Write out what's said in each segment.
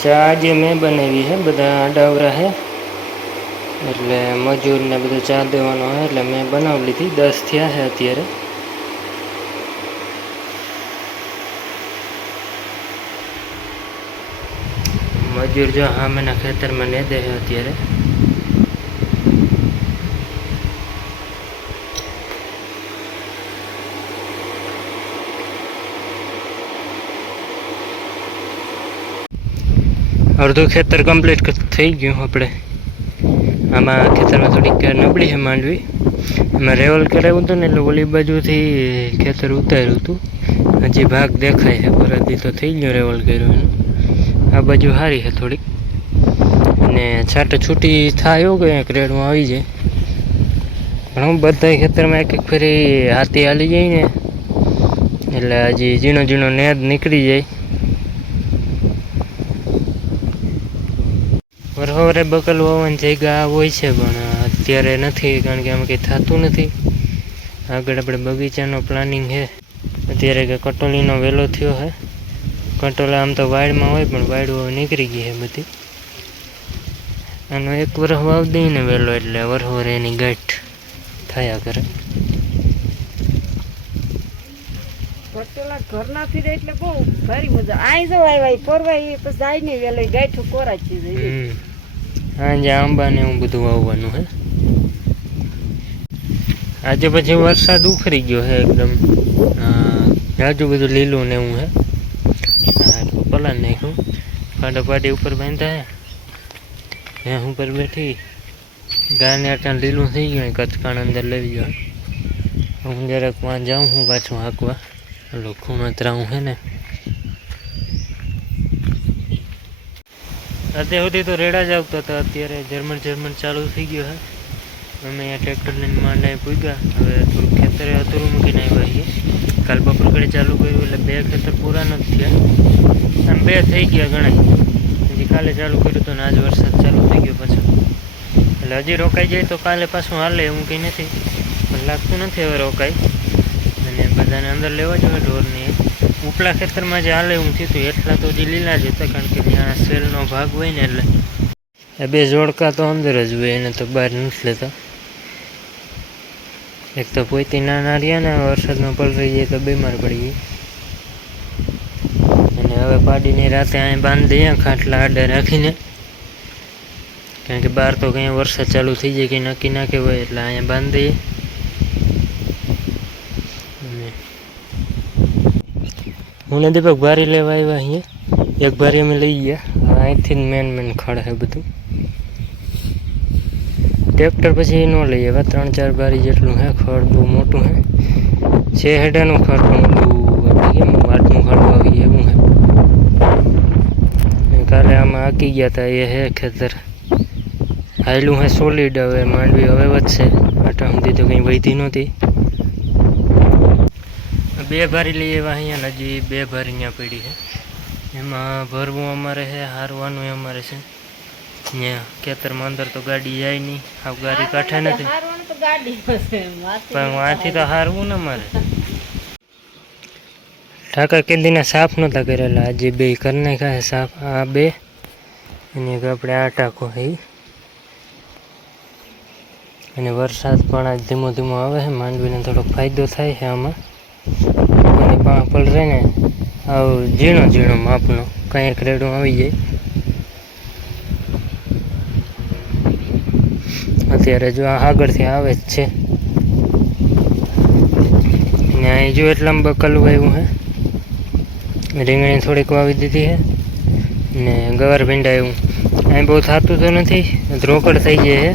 ચા આજે મેં બનાવી છે, બધા આડાવરા છે. એટલે મજૂરને બધું ચા દેવાનો હોય એટલે મેં બનાવી લીધી, દસ થયા છે અત્યારે. મજૂર જો સામેના ખેતરમાં ને દે અત્યારે. અડધું ખેતર કમ્પ્લીટ થઈ ગયું આપણે. આમાં ખેતરમાં થોડીક નબળી છે માંડવી. એમાં રેવલ કરાવ્યું હતું ને એટલે ઓલી બાજુથી ખેતર ઉતાર્યું હતું. હજી ભાગ દેખાય છે બરાદી તો થઈ ગયો રેવલ કર્યું એનું. આ બાજુ સારી છે થોડીક. અને છાંટે છૂટી થાય એવું કે એક રેડમાં આવી જાય. પણ હું બધા ખેતરમાં એક એક ફેરી હાથી હાલી જાય ને. એટલે હજી ઝીણો ઝીણો નેદ નીકળી જાય. વરહવરે બકલ વાવવાની જગ્યા હોય છે, પણ અત્યારે નથી, કારણ કે આમાં કંઈ થતું નથી. આગળ આપણે બગીચાનો પ્લાનિંગ છે. અત્યારે કે કટોલીનો વેલો થયો છે. કટોલા આમ તો વાડમાં હોય, પણ વાડો નીકળી ગઈ છે બધી. આનો એક વરહ વાવ દઈને વેલો એટલે વરહવરે એની ગાંઠ થયા કરે. ઘરના ફીરે એટલે બહુ ભારી મજા. આઈ જાવ આવ્યા ફરવા એ પછી જાય નહીં વેલો ગાંઠું કોરા છે હમ. આજે આંબા ને એવું બધું વાવવાનું હે. આજે પછી વરસાદ ઉખરી ગયો છે એકદમ. આજુ બધું લીલું ને એવું હે. હા પલાન નાખ્યું. પાડા પાડી ઉપર બાંધતા હે. ત્યાં ઉપર બેઠી. ગાને આટા લીલું થઈ ગયું કચકાણ અંદર લઈ ગયો હું જરાક વાં જાઉં હું પાછું હાંકવા. ખૂણો ત્રાવું છે ને. અત્યાર સુધી તો રેડા જ આવતા હતા. અત્યારે જર્મન જર્મન ચાલુ થઈ ગયો હે. અમે અહીંયા ટ્રેક્ટર લઈને માંડાએ પૂગ્યા. હવે થોડું ખેતરે અધૂરું મૂકીને આવ્યા છીએ. કાલ બપોર ઘડી ચાલુ કર્યું એટલે બે ખેતર પૂરા નથી થયા. આમ બે થઈ ગયા ગણાય. હજી કાલે ચાલુ કર્યું તો ને આજ વરસાદ ચાલુ થઈ ગયો પાછો. એટલે હજી રોકાઈ જાય તો કાલે પાછું હાલે એવું કંઈ નથી. પણ લાગતું નથી હવે રોકાય. અને બધાને અંદર લેવા જોઈએ ઢોરની. ઉપલા ખેતરમાં જે હાલે એવું થયું હતું એટલા તો હજી લીલા જ હતા, કારણ કે ત્યાં સેલનો ભાગ હોય ને એટલે. એ બે જોડકા તો અંદર જ હોય, એને તો બહાર નથી લેતા. એક તો પોઈતી નાના રહ્યા ને વરસાદમાં પલરી જાય તો બીમાર પડી ગઈ. અને હવે પાડીને રાતે અહીં બાંધી દઈએ, ખાટલા આડે રાખીને. કારણ કે બહાર તો કંઈ વરસાદ ચાલુ થઈ જાય કંઈ નક્કી ના કહેવાય, એટલે અહીંયા બાંધી દઈએ. અને હું ને દીપક ભારી લેવા આવ્યા અહીંયા એક ભારી અમે લઈ ગયા. અહીંથી જ મેન મેન ખડ છે બધું. ટ્રેક્ટર પછી ન લઈ આવ્યા. ત્રણ ચાર બારી જેટલું હે ખડ બહુ મોટું હે છે હેડાનું ખડ પણ બહુ કેમ વાટનું ખડ આવી એવું હે કાલે આમાં આકી ગયા હતા એ હે ખેતર. હાયલું હે સોલિડ હવે માંડવી હવે વધશે. આટા સુધી તો કંઈ વધી નહોતી. બે ભારી લઈ એવા અહીંયા હજી બે ભારી અહીંયા પડી છે. એમાં ભરવું અમારે છે હારવાનું અમારે છે. અહીંયા ખેતરમાં અંદર તો ગાડી જાય નહીં આ ગાડી કાંઠે નથી. પણ આથી તો હારવું ને મારે ઠાકર કેદીના સાફ નહોતા કરેલા આજે બે કરી નાખ્યા સાફ આ બે. અને આપણે આ ટાંકો છે અને વરસાદ પણ આજ ધીમો ધીમો આવે છે માંડવીને થોડોક ફાયદો થાય છે આમાં. પાણી પલરે ને આવ ઝીણો ઝીણો માપનો કંઈક રેડું આવી જાય. અત્યારે જો આગળથી આવે જ છે. ને અહીં જો એટલામાં બકલું આવ્યું હે. રીંગણી થોડીક વાવી દીધી હે. ને ગવાર ભીંડા અહીં બહુ થતું તો નથી, રોકડ થઈ જાય હે.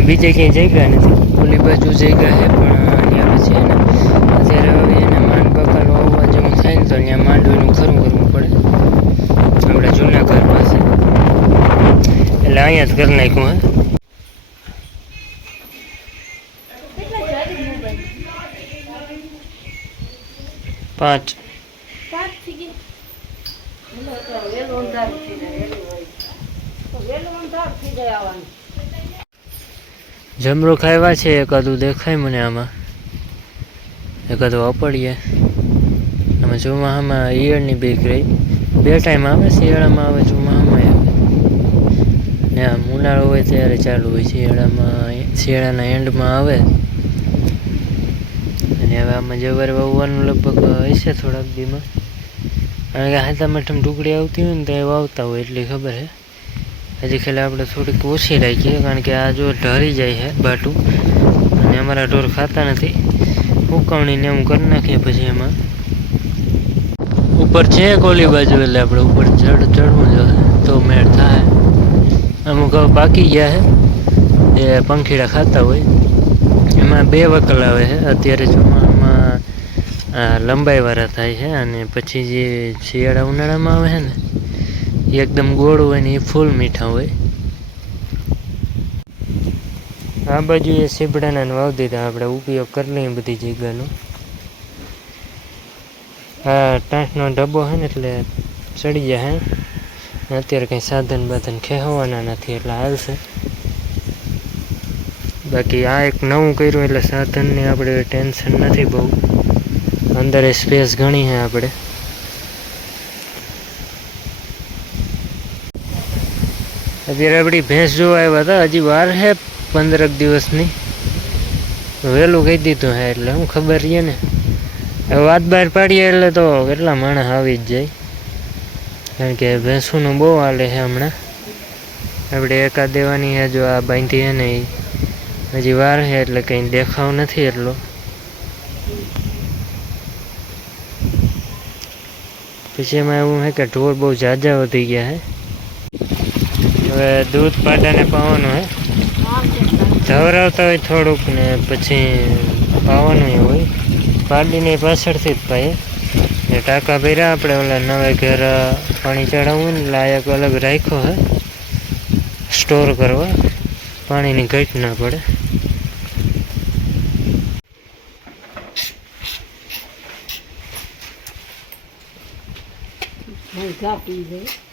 બીજે ક્યાંય જગ્યા નથી. ઓલી બાજુ જગ્યા છે પણ અહીંયા છે ને અત્યારે હવે એને માંડ બકાલ હોવા જેવું થાય ને તો અહીંયા માંડવીનું ખરું કરવું પડે. આપણે જૂના ઘર પાસે. એટલે અહીંયા જ કરી નાખ્યું, હે? પાંચ. જમરૂ ખાવા છે એકાદું દેખાય મને આમાં. એકાદું અપડીએ આમાં ચોમાસામાં ઈયળની બીક રહી. બે ટાઈમ આવે, શિયાળામાં આવે, ચોમાસામાં ને આમ ઉનાળો હોય ત્યારે ચાલુ હોય. શિયાળામાં શિયાળાના એન્ડમાં આવે. અને હવે આમાં જવાર વાવવાનું લગભગ હશે થોડાક દીમાં કારણ કે હાથા મઠમ ટુકડી આવતી હોય ને તો એ વાવતા હોય એટલી ખબર છે હજી ખાલી આપણે થોડીક ઓછી રાખીએ, કારણ કે આ જો ઢરી જાય છે બાટું. અને અમારા ઢોર ખાતા નથી. ઉકાવણીને એવું કરી નાખીએ પછી એમાં. ઉપર છે કોલી બાજુ એટલે આપણે ઉપર ચડ, ચડવું જોઈએ તો મેળ થાય. અમુક પાકી ગયા છે એ પંખીડા ખાતા હોય. એમાં બે વકલ આવે છે અત્યારે ચોમાસામાં લંબાઈવાળા થાય છે અને પછી જે શિયાળા ઉનાળામાં આવે છે ને એકદમ ગોળ હોય ને એ ફૂલ મીઠા હોય. આ બાજુ એ સીબડાના વાવ દીધા. આપણે ઉપયોગ કરી લઈએ બધી જગ્યાનો. આ ટાંસનો ડબ્બો હે ને એટલે ચડી જાય હે. અત્યારે કંઈ સાધન બાધન ખેવાના નથી, એટલે હાલશે બાકી આ એક નવું કર્યું એટલે સાધનની આપણે ટેન્શન નથી બહુ. અંદર સ્પેસ ઘણી છે આપણે. અત્યારે આપણી ભેંસ જોવા આવ્યા હતા. હજી વાર છે પંદરક દિવસની. વહેલું કહી દીધું હે એટલે હું ખબર રહીએ ને. વાત બહાર પાડીએ એટલે તો કેટલા માણસ આવી જ જાય. કારણ કે ભેંસુનું બહુ હાલે છે હમણાં. આપણે એકાદ દેવાની છે જો આ બાંધી છે ને હજી વાર છે એટલે કંઈ દેખાવ નથી એટલો. પછી એમાં એવું છે કે ઢોર બહુ ઝાઝા વધી ગયા છે હવે દૂધ, પાડાને પાવાનું હે. ધવરાવતા હોય થોડુંક ને પછી પાવાનું હોય. પાડીને પાછળથી જ પાઈએ ને ટાંકા ભર્યા, આપણે ઓલા નવા ઘેર પાણી ચડાવવું ને લાયક અલગ રાખ્યો હે. સ્ટોર કરવા. પાણીની ઘટ ના પડે. ઘા પી જાય